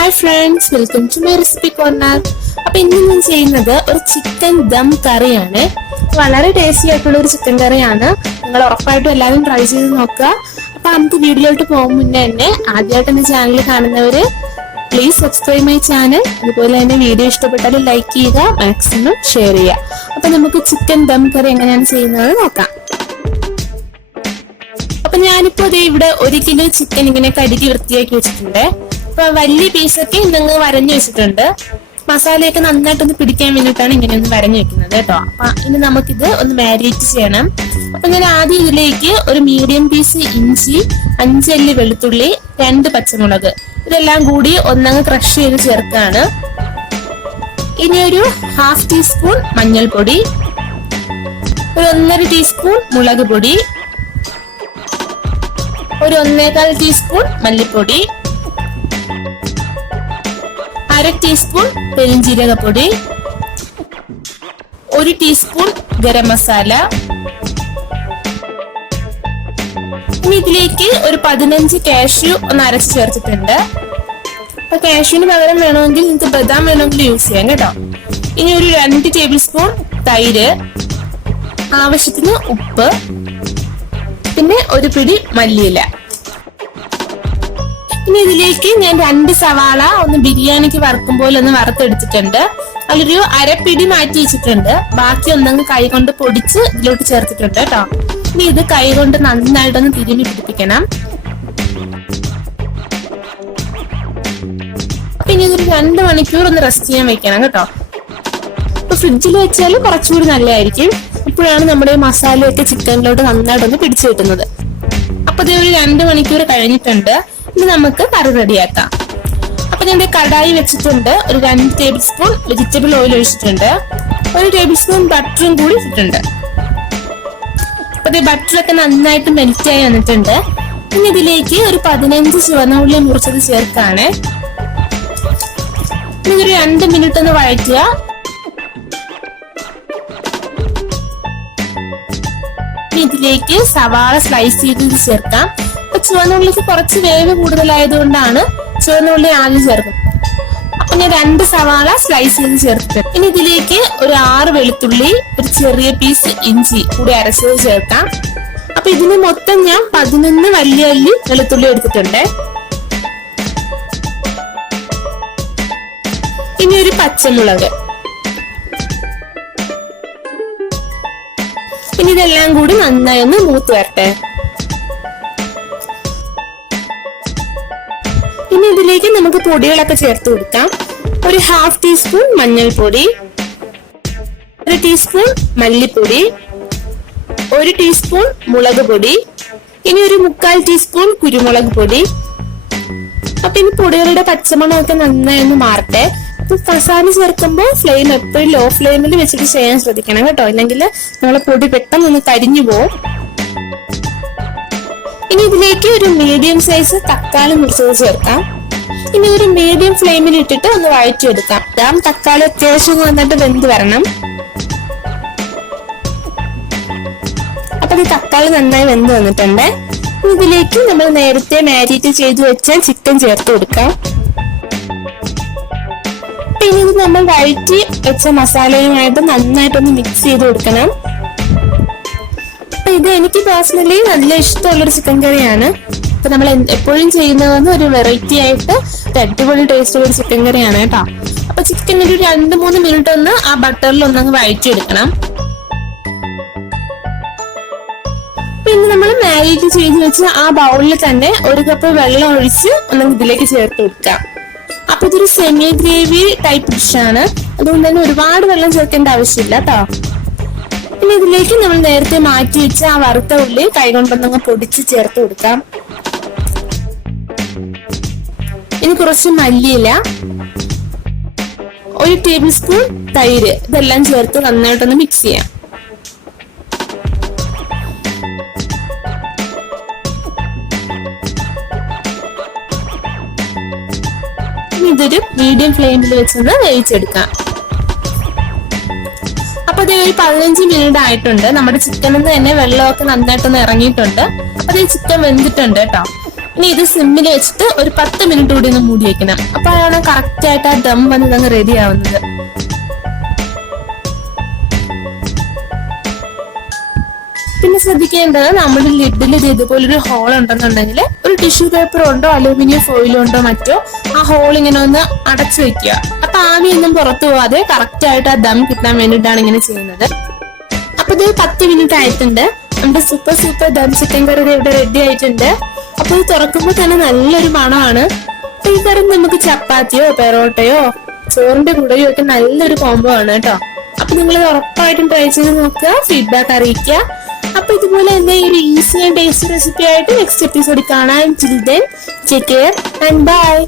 Hi friends, welcome to my recipe corner. അപ്പോൾ ഇന്ന് ഞാൻ ചെയ്യുന്നത് ഒരു ചിക്കൻ ദം കറിയാണ്. വളരെ ടേസ്റ്റി ആയിട്ടുള്ള ഒരു ചിക്കൻ കറിയാണ്. നിങ്ങൾ ഉറപ്പായിട്ടും എല്ലാവരും ട്രൈ ചെയ്ത് നോക്കുക. അപ്പോൾ നമുക്ക് വീഡിയോയിലോട്ട് പോകും മുന്നേ തന്നെ ആദ്യമായിട്ട് എൻ്റെ ചാനൽ കാണുന്നവര് പ്ലീസ് സബ്സ്ക്രൈബ് മൈ ചാനൽ. അതുപോലെ തന്നെ വീഡിയോ ഇഷ്ടപ്പെട്ടാൽ ലൈക്ക് ചെയ്യുക, മാക്സിമം ഷെയർ ചെയ്യുക. അപ്പോൾ നമുക്ക് ചിക്കൻ ദം കറി എങ്ങനെയാണ് ചെയ്യുന്നത് നോക്കാം. അപ്പൊ ഞാനിപ്പോ ഇവിടെ 1 കിലോ ചിക്കൻ ഇങ്ങനെ കഴുകി വൃത്തിയാക്കി വെച്ചിട്ടുണ്ട്. അപ്പൊ വലിയ പീസൊക്കെ നിങ്ങൾ വരഞ്ഞു വെച്ചിട്ടുണ്ട്. മസാലയൊക്കെ നന്നായിട്ടൊന്ന് പിടിക്കാൻ വേണ്ടിയിട്ടാണ് ഇങ്ങനെ ഒന്ന് വരഞ്ഞു വെക്കുന്നത് കേട്ടോ. അപ്പൊ ഇനി നമുക്കിത് ഒന്ന് മാരിനേറ്റ് ചെയ്യണം. അപ്പൊ ഞാൻ ആദ്യം ഇതിലേക്ക് ഒരു മീഡിയം പീസ് ഇഞ്ചി, 5 അല്ലി വെളുത്തുള്ളി, 2 പച്ചമുളക് ഇതെല്ലാം കൂടി ഒന്നങ്ങ് ക്രഷ് ചെയ്ത് ചേർത്താണ്. ഇനി ഒരു 1/2 ടീസ്പൂൺ മഞ്ഞൾപ്പൊടി, ഒരു 1.5 ടീസ്പൂൺ മുളക് പൊടി, ഒരു 1.25 ടീസ്പൂൺ മല്ലിപ്പൊടി, 1/2 ടീസ്പൂൺ പെരിഞ്ജീരകപ്പൊടി, 1 ടീസ്പൂൺ ഗരം മസാല. ഇനി ഇതിലേക്ക് ഒരു 15 കാഷ്യൂ ഒന്ന് അരച്ച് ചേർത്തിട്ടുണ്ട്. അപ്പൊ കാഷ്യൂന് പകരം വേണമെങ്കിൽ നിങ്ങൾക്ക് ബദാം വേണമെങ്കിൽ യൂസ് ചെയ്യാം കേട്ടോ. ഇനി ഒരു 2 ടേബിൾ സ്പൂൺ തൈര്, ആവശ്യത്തിന് ഉപ്പ്, പിന്നെ ഒരു പിടി മല്ലിയില. ഇനി ഇതിലേക്ക് ഞാൻ 2 സവാള ഒന്ന് ബിരിയാണിക്ക് വറുക്കും പോലെ ഒന്ന് വറുത്തെടുത്തിട്ടുണ്ട്. അതിലൊരു അരപ്പിടി മാറ്റി വെച്ചിട്ടുണ്ട്. ബാക്കി ഒന്നങ്ങ് കൈ കൊണ്ട് പൊടിച്ച് ഇതിലോട്ട് ചേർത്തിട്ടുണ്ട് കേട്ടോ. ഇനി ഇത് കൈ കൊണ്ട് നന്നായിട്ടൊന്ന് തിരുമ്മി പിടിപ്പിക്കണം. പിന്നെ ഇതൊരു 2 മണിക്കൂർ ഒന്ന് റെസ്റ്റ് ചെയ്യാൻ വെക്കണം കേട്ടോ. അപ്പൊ ഫ്രിഡ്ജിൽ വെച്ചാൽ കുറച്ചുകൂടി നല്ലതായിരിക്കും. ഇപ്പോഴാണ് നമ്മുടെ മസാലയൊക്കെ ചിക്കനിലോട്ട് നന്നായിട്ടൊന്ന് പിടിച്ചു കിട്ടുന്നത്. അപ്പൊ ഇത് ഒരു 2 മണിക്കൂർ കഴിഞ്ഞിട്ടുണ്ട്. ഇനി നമുക്ക് കറി റെഡിയാക്കാം. അപ്പൊ ഞാൻ കടായി വെച്ചിട്ടുണ്ട്. ഒരു 2 ടേബിൾ സ്പൂൺ വെജിറ്റബിൾ ഓയിൽ ഒഴിച്ചിട്ടുണ്ട്. 1 ടേബിൾ സ്പൂൺ ബട്ടറും കൂടി ഇട്ടിട്ടുണ്ട്. അപ്പൊ ബട്ടറൊക്കെ നന്നായിട്ട് മെൽറ്റായി വന്നിട്ടുണ്ട്. ഇനി ഇതിലേക്ക് ഒരു 15 ചുവന്ന ഉള്ളി മുറിച്ചത് ചേർക്കാണ്. ഇനി ഒരു 2 മിനിറ്റ് ഒന്ന് വഴറ്റുക. ഇതിലേക്ക് സവാള സ്ലൈസ് ചെയ്ത് ചേർക്കാം. അപ്പൊ ചുവന്നുള്ളിക്ക് കുറച്ച് വേവ് കൂടുതലായതുകൊണ്ടാണ് ചുവന്നുള്ളി ആദ്യം ചേർക്കുന്നത്. അപ്പൊ ഞാൻ 2 സവാള സ്ലൈസ് ചെയ്ത് ചേർത്തിട്ട് ഇനി ഇതിലേക്ക് ഒരു 6 വെളുത്തുള്ളി, ഒരു ചെറിയ പീസ് ഇഞ്ചി കൂടി അരച്ചത് ചേർക്കാം. അപ്പൊ ഇതിന് മൊത്തം ഞാൻ 11 വലിയ അല്ലി വെളുത്തുള്ളി എടുത്തിട്ടുണ്ട്. ഇനി ഒരു പച്ചമുളക്. ഇനി ഇതെല്ലാം കൂടി നന്നായി ഒന്ന് മൂത്ത് വരട്ടെ. ഇനി ഇതിലേക്ക് നമുക്ക് പൊടികളൊക്കെ ചേർത്ത് കൊടുക്കാം. ഒരു 1/2 ടീസ്പൂൺ മഞ്ഞൾപ്പൊടി, 1 ടീസ്പൂൺ മല്ലിപ്പൊടി, 1 ടീസ്പൂൺ മുളക് പൊടി, ഇനി ഒരു 1/4 ടീസ്പൂൺ കുരുമുളക് പൊടി. അപ്പൊ ഇനി പൊടികളുടെ പച്ചമണമൊക്കെ നന്നായി ഒന്ന് മാറട്ടെ. മസാല ചേർക്കുമ്പോൾ ഫ്ലെയിം എപ്പോഴും ലോ ഫ്ലെയിമിൽ വെച്ചിട്ട് ചെയ്യാൻ ശ്രദ്ധിക്കണം കേട്ടോ, ഇല്ലെങ്കിൽ നമ്മളെ പൊടി പെട്ടെന്ന് ഒന്ന് കരിഞ്ഞു പോകും. ഇനി ഇതിലേക്ക് ഒരു മീഡിയം സൈസ് തക്കാളി മുറിച്ചത് ചേർക്കാം. ഇനി ഒരു മീഡിയം ഫ്ലെയിമിൽ ഇട്ടിട്ട് ഒന്ന് വഴറ്റിയെടുക്കാം. തക്കാളി അത്യാവശ്യം നന്നായിട്ട് വെന്ത് വരണം. അപ്പൊ ഈ തക്കാളി നന്നായി വെന്ത് വന്നിട്ടുണ്ട്. ഇതിലേക്ക് നമ്മൾ നേരത്തെ മാരിനേറ്റ് ചെയ്ത് വെച്ച ചിക്കൻ ചേർത്ത് കൊടുക്കാം. ഇനി ഇത് നമ്മൾ വഴറ്റി വെച്ച മസാലയുമായിട്ട് നന്നായിട്ടൊന്ന് മിക്സ് ചെയ്ത് കൊടുക്കണം. അപ്പൊ ഇത് എനിക്ക് പേഴ്സണലി നല്ല ഇഷ്ടമുള്ളൊരു ചിക്കൻ കറിയാണ്. അപ്പൊ നമ്മൾ എപ്പോഴും ചെയ്യുന്നത് ഒരു വെറൈറ്റി ആയിട്ട് അടിപൊളി ടേസ്റ്റ് ഉള്ള ചിക്കൻ കറിയാണ് കേട്ടോ. അപ്പൊ ചിക്കൻ ഒരു 2-3 മിനിറ്റ് ഒന്ന് ആ ബട്ടറിൽ ഒന്നങ്ങ് വഴറ്റിയെടുക്കണം. പിന്നെ നമ്മൾ മാരിനേറ്റ് ചെയ്ത് വെച്ച് ആ ബൗളിൽ തന്നെ 1 കപ്പ് വെള്ളം ഒഴിച്ച് ഒന്നങ്ങ് ഇതിലേക്ക് ചേർത്ത് കൊടുക്കാം. അപ്പൊ ഇതൊരു സെമി ഗ്രേവി ടൈപ്പ് ഡിഷാണ്. അതുകൊണ്ട് തന്നെ ഒരുപാട് വെള്ളം ചേർക്കേണ്ട ആവശ്യമില്ല കേട്ടോ. പിന്നെ ഇതിലേക്ക് നമ്മൾ നേരത്തെ മാറ്റി വെച്ച് ആ വറുത്ത ഉള്ളി കൈകൊണ്ടൊന്നങ്ങ് പൊടിച്ച് ചേർത്ത് കൊടുക്കാം. ഇനി കുറച്ച് മല്ലിയില, 1 ടേബിൾ സ്പൂൺ തൈര് ഇതെല്ലാം ചേർത്ത് നന്നായിട്ടൊന്ന് മിക്സ് ചെയ്യാം. ഇതൊരു മീഡിയം ഫ്ലെയിമിൽ വെച്ചൊന്ന് വേവിച്ചെടുക്കാം. അപ്പൊ ഇത് ഒരു 15 മിനിറ്റ് ആയിട്ടുണ്ട്. നമ്മുടെ ചിക്കനിൽ നിന്ന് തന്നെ വെള്ളമൊക്കെ നന്നായിട്ടൊന്ന് ഇറങ്ങിയിട്ടുണ്ട്. അപ്പൊ ഈ ചിക്കൻ വെന്തിട്ടുണ്ട് കേട്ടോ. ഇനി ഇത് സിമ്മിൽ വെച്ചിട്ട് ഒരു 10 മിനിറ്റ് കൂടി ഒന്ന് മൂടി വെക്കണം. അപ്പോഴാണ് കറക്റ്റ് ആയിട്ട് ആ ദം വന്ന് അങ്ങ് റെഡി ആവുന്നത്. പിന്നെ ശ്രദ്ധിക്കേണ്ടത് നമ്മുടെ ലിഡിൽ ഇതുപോലൊരു ഹോൾ ഉണ്ടെന്നുണ്ടെങ്കിൽ ഒരു ടിഷ്യൂ പേപ്പർ ഉണ്ടോ അലൂമിനിയം ഫോയിലോ ഉണ്ടോ മറ്റോ ആ ഹോൾ ഇങ്ങനെ ഒന്ന് അടച്ചു വെക്കുക. അപ്പൊ ആവിയൊന്നും പുറത്തു പോവാതെ കറക്റ്റ് ആയിട്ട് ആ ദം കിട്ടാൻ വേണ്ടിയിട്ടാണ് ഇങ്ങനെ ചെയ്യുന്നത്. അപ്പൊ ഇത് 10 മിനിറ്റ് ആയിട്ടുണ്ട്. നമ്മുടെ സൂപ്പർ ദം ചിക്കൻ കറി ഇവിടെ റെഡി ആയിട്ടുണ്ട്. അപ്പൊ ഇത് തുറക്കുമ്പോൾ തന്നെ നല്ലൊരു മണമാണ്. അപ്പൊ ഈ കറി നമുക്ക് ചപ്പാത്തിയോ പെറോട്ടയോ ചോറിന്റെ കൂടെയോ ഒക്കെ നല്ലൊരു കോംബോ ആണ് കേട്ടോ. അപ്പൊ നിങ്ങൾ ഉറപ്പായിട്ടും ട്രൈ ചെയ്ത് നോക്കുക, ഫീഡ്ബാക്ക് അറിയിക്കുക. അപ്പൊ ഇതുപോലെ തന്നെ ഒരു ഈസി ആൻഡ് ടേസ്റ്റി റെസിപ്പി ആയിട്ട് നെക്സ്റ്റ് എപ്പിസോഡിൽ കാണാം. Till then take care and by.